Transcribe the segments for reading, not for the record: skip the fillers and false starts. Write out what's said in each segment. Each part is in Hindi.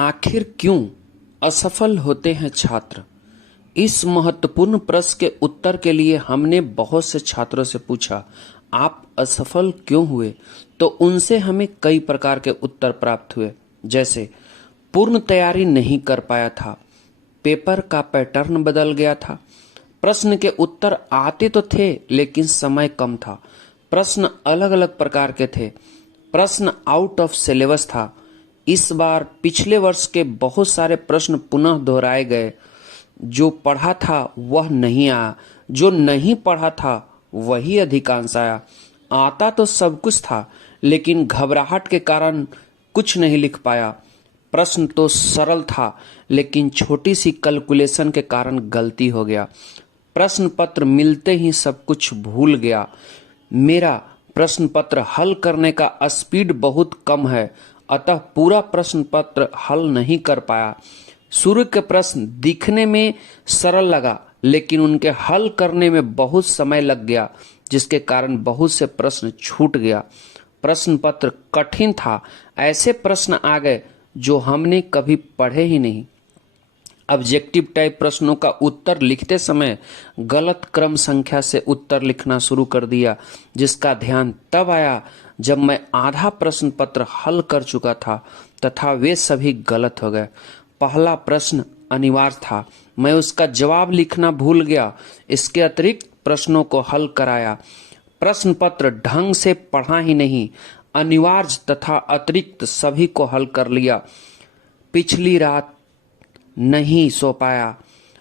आखिर क्यों असफल होते हैं छात्र? इस महत्वपूर्ण प्रश्न के उत्तर के लिए हमने बहुत से छात्रों से पूछा, आप असफल क्यों हुए? तो उनसे हमें कई प्रकार के उत्तर प्राप्त हुए, जैसे पूर्ण तैयारी नहीं कर पाया था, पेपर का पैटर्न बदल गया था, प्रश्न के उत्तर आते तो थे लेकिन समय कम था, प्रश्न अलग अलग प्रकार के थे, प्रश्न आउट ऑफ सिलेबस था, इस बार पिछले वर्ष के बहुत सारे प्रश्न पुनः दोहराए गए, जो पढ़ा था वह नहीं आया, जो नहीं पढ़ा था वही अधिकांश आया, आता तो सब कुछ था लेकिन घबराहट के कारण कुछ नहीं लिख पाया, प्रश्न तो सरल था लेकिन छोटी सी कैलकुलेशन के कारण गलती हो गया, प्रश्न पत्र मिलते ही सब कुछ भूल गया, मेरा प्रश्न पत्र हल करने का स्पीड बहुत कम है, अतः पूरा प्रश्न पत्र हल नहीं कर पाया। शुरू के प्रश्न दिखने में सरल लगा लेकिन उनके हल करने में बहुत समय लग गया, जिसके कारण बहुत से प्रश्न छूट गया। प्रश्न पत्र कठिन था, ऐसे प्रश्न आ गए जो हमने कभी पढ़े ही नहीं। ऑब्जेक्टिव टाइप प्रश्नों का उत्तर लिखते समय गलत क्रम संख्या से उत्तर लिखना शुरू कर दिया, जिसका ध्यान तब आया जब मैं आधा प्रश्न पत्र हल कर चुका था तथा वे सभी गलत हो गए। पहला प्रश्न अनिवार्य था, मैं उसका जवाब लिखना भूल गया, इसके अतिरिक्त प्रश्नों को हल कराया। प्रश्न पत्र ढंग से पढ़ा ही नहीं, अनिवार्य तथा अतिरिक्त सभी को हल कर लिया। पिछली रात नहीं सो पाया,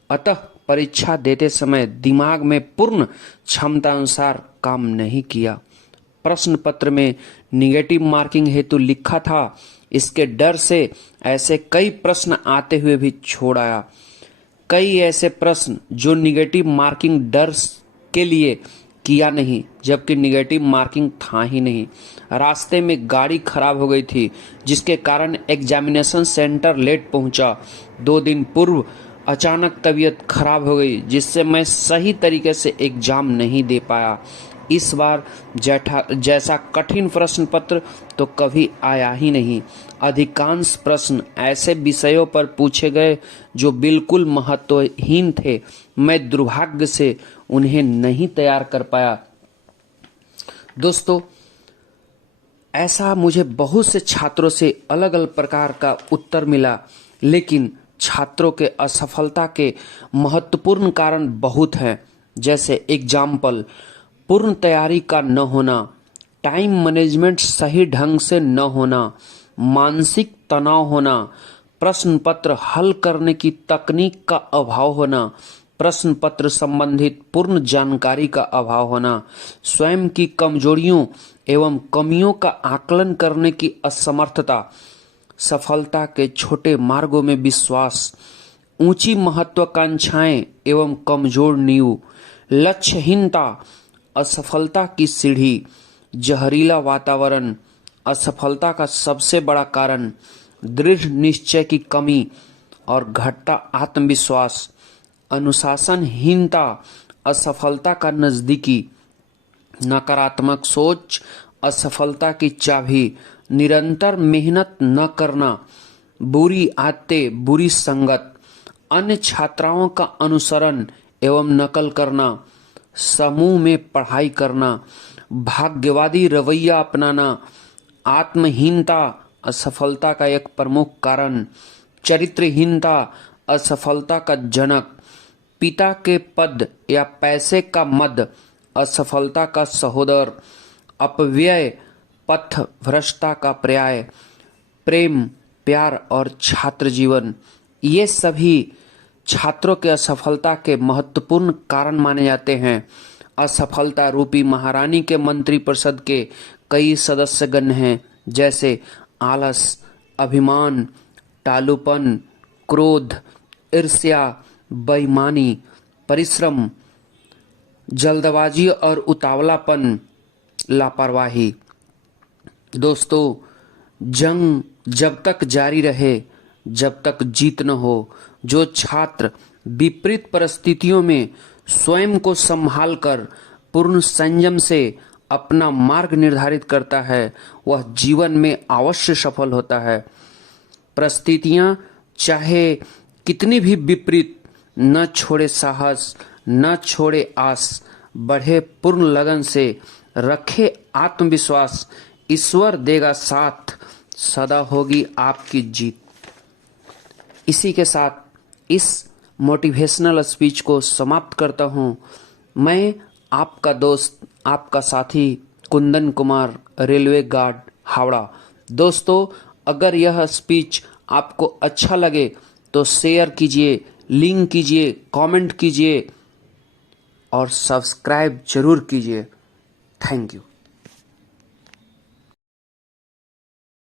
अतः परीक्षा देते समय दिमाग में पूर्ण क्षमता अनुसार काम नहीं किया। प्रश्न पत्र में निगेटिव मार्किंग हेतु लिखा था, इसके डर से ऐसे कई प्रश्न आते हुए भी छोड़ आया। कई ऐसे प्रश्न जो निगेटिव मार्किंग डर के लिए किया नहीं, जबकि निगेटिव मार्किंग था ही नहीं। रास्ते में गाड़ी खराब हो गई थी, जिसके कारण एग्जामिनेशन सेंटर लेट पहुंचा। 2 दिन पूर्व अचानक तबीयत खराब हो गई, जिससे मैं सही तरीके से एग्जाम नहीं दे पाया। इस बार जैसा कठिन प्रश्न पत्र तो कभी आया ही नहीं। अधिकांश प्रश्न ऐसे विषयों पर पूछे गए जो बिल्कुल महत्वहीन थे। मैं दुर्भाग्य से उन्हें नहीं तैयार कर पाया। दोस्तों, ऐसा मुझे बहुत से छात्रों से अलग अलग प्रकार का उत्तर मिला, लेकिन छात्रों के असफलता के महत्वपूर्ण कारण बहुत हैं। जैसे एग्जाम्पल, पूर्ण तैयारी का न होना, टाइम मैनेजमेंट सही ढंग से न होना, मानसिक तनाव होना, प्रश्न पत्र हल करने की तकनीक का अभाव होना, प्रश्न पत्र संबंधित पूर्ण जानकारी का अभाव होना, स्वयं की कमजोरियों एवं कमियों का आकलन करने की असमर्थता, सफलता के छोटे मार्गों में विश्वास, ऊंची महत्वाकांक्षाएं एवं कमजोर नींव, लक्ष्यहीनता, असफलता की सीढ़ी, जहरीला वातावरण, असफलता का सबसे बड़ा कारण, दृढ़ निश्चय की कमी और घटता आत्मविश्वास, अनुशासनहीनता, असफलता का नजदीकी, नकारात्मक सोच, असफलता की चाबी, निरंतर मेहनत न करना, बुरी आदतें, बुरी संगत, अन्य छात्राओं का अनुसरण एवं नकल करना, समूह में पढ़ाई करना, भाग्यवादी रवैया अपनाना, आत्महीनता असफलता का एक प्रमुख कारण, चरित्रहीनता असफलता का जनक, पिता के पद या पैसे का मद असफलता का सहोदर, अपव्यय पथ भ्रष्टता का पर्याय, प्रेम, प्यार और छात्र जीवन, ये सभी छात्रों के असफलता के महत्वपूर्ण कारण माने जाते हैं। असफलता रूपी महारानी के मंत्रिपरिषद के कई सदस्यगण हैं, जैसे आलस, अभिमान, टालूपन, क्रोध, ईर्ष्या, बेईमानी, परिश्रम, जल्दबाजी और उतावलापन, लापरवाही। दोस्तों, जंग जब तक जारी रहे जब तक जीत न हो। जो छात्र विपरीत परिस्थितियों में स्वयं को संभाल कर पूर्ण संयम से अपना मार्ग निर्धारित करता है, वह जीवन में अवश्य सफल होता है। परिस्थितियां चाहे कितनी भी विपरीत, न छोड़े साहस, न छोड़े आस, बढ़े पूर्ण लगन से, रखे आत्मविश्वास, ईश्वर देगा साथ, सदा होगी आपकी जीत। इसी के साथ इस मोटिवेशनल स्पीच को समाप्त करता हूँ। मैं आपका दोस्त, आपका साथी कुंदन कुमार, रेलवे गार्ड, हावड़ा। दोस्तों, अगर यह स्पीच आपको अच्छा लगे तो शेयर कीजिए, लिंक कीजिए, कमेंट कीजिए और सब्सक्राइब जरूर कीजिए। Thank you.